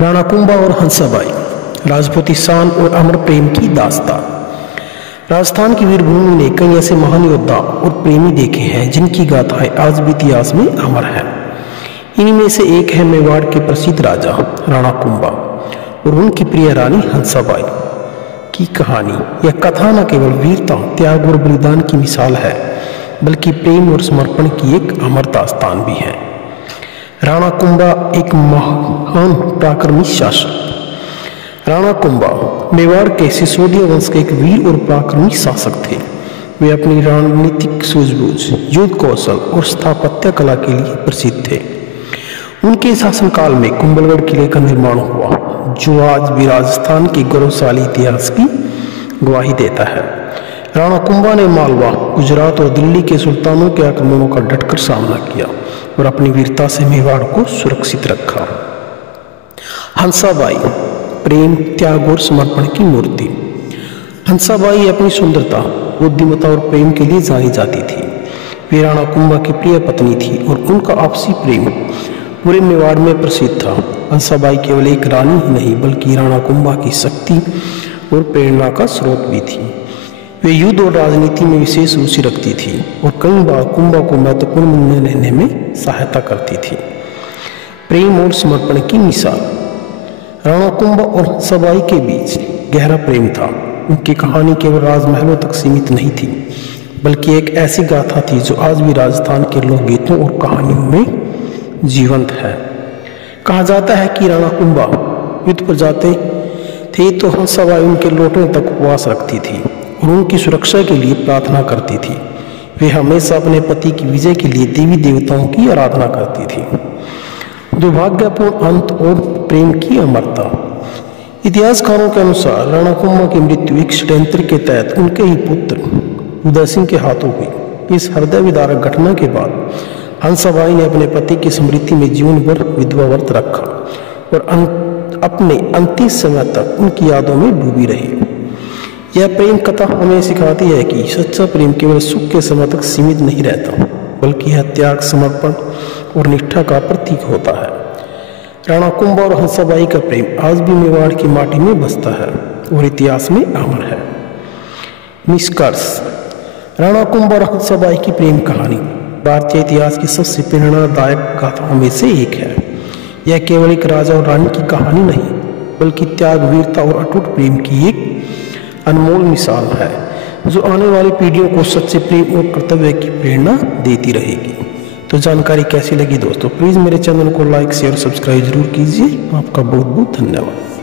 राणा कुंभा और हंसाबाई, राजपूती शान और अमर प्रेम की दास्तान। राजस्थान की वीरभूमि ने कई ऐसे महान योद्धा और प्रेमी देखे हैं जिनकी गाथाएं आज भी इतिहास में अमर हैं। इनमें से एक है मेवाड़ के प्रसिद्ध राजा राणा कुंभा और उनकी प्रिय रानी हंसाबाई की कहानी। यह कथा न केवल वीरता, त्याग और बलिदान की मिसाल है, बल्कि प्रेम और समर्पण की एक अमर दास्तान भी है। राणा कुंभा एक महान पराक्रमी शासक। राणा कुंभा मेवाड़ के सिसोदिया वंश के एक वीर और पराक्रमी शासक थे। वे अपनी रणनीतिक सूझबूझ, युद्ध कौशल और स्थापत्य कला के लिए प्रसिद्ध थे। उनके शासनकाल में कुंभलगढ़ किले का निर्माण हुआ, जो आज भी राजस्थान के गौरवशाली इतिहास की गवाही देता है। राणा कुंभा ने मालवा, गुजरात और दिल्ली के सुल्तानों के आक्रमणों का डटकर सामना किया और अपनी वीरता से मेवाड़ को सुरक्षित रखा। हंसाबाई प्रेम, त्याग और समर्पण की मूर्ति। हंसाबाई अपनी सुंदरता, बुद्धिमत्ता और प्रेम के लिए जानी जाती थी। वे राणा कुंभा की प्रिय पत्नी थी और उनका आपसी प्रेम पूरे मेवाड़ में प्रसिद्ध था। हंसाबाई केवल एक रानी ही नहीं, बल्कि राणा कुंभा की शक्ति और प्रेरणा का स्रोत भी थी। वे युद्ध और राजनीति में विशेष रुचि रखती थी और कई बार कुंभा को महत्वपूर्ण निर्णय लेने में सहायता करती थी। प्रेम और समर्पण की मिसाल। राणा कुंभा और हंसाबाई के बीच गहरा प्रेम था। उनकी कहानी केवल राजमहलों तक सीमित नहीं थी, बल्कि एक ऐसी गाथा थी जो आज भी राजस्थान के लोकगीतों और कहानियों में जीवंत है। कहा जाता है कि राणा कुंभा युद्ध पर जाते थे तो हंसाबाई उनके लौटने तक उपवास रखती थी और उनकी सुरक्षा के लिए प्रार्थना करती थी। वे हमेशा अपने पति की विजय के लिए देवी देवताओं की आराधना करती थी। दुर्भाग्यपूर्ण अंत और प्रेम की अमरता। इतिहासकारों के अनुसार राणा कुंभा की मृत्यु एक षड्यंत्र के तहत उनके ही पुत्र उदय सिंह के हाथों हुई। इस हृदय विदारक घटना के बाद हंसाबाई ने अपने पति की स्मृति में जीवन भर विधवा व्रत रखा और अपने अंतिम समय तक उनकी यादों में डूबी रही। यह प्रेम कथा हमें सिखाती है कि सच्चा प्रेम केवल सुख के समय तक सीमित नहीं रहता, बल्कि यह त्याग, समर्पण और निष्ठा का प्रतीक होता है। राणा कुंभा और हंसाबाई का प्रेम आज भी मेवाड़ की माटी में बसता है और इतिहास में अमर है। निष्कर्ष। राणा कुंभा और हंसाबाई की प्रेम कहानी भारतीय इतिहास की सबसे प्रेरणादायक गाथाओं में से एक है। यह केवल एक राजा और रानी की कहानी नहीं, बल्कि त्याग, वीरता और अटूट प्रेम की एक अनमोल मिसाल है, जो आने वाली पीढ़ियों को सच्चे प्रेम और कर्तव्य की प्रेरणा देती रहेगी। तो जानकारी कैसी लगी दोस्तों, प्लीज़ मेरे चैनल को लाइक, शेयर, सब्सक्राइब जरूर कीजिए। आपका बहुत बहुत धन्यवाद।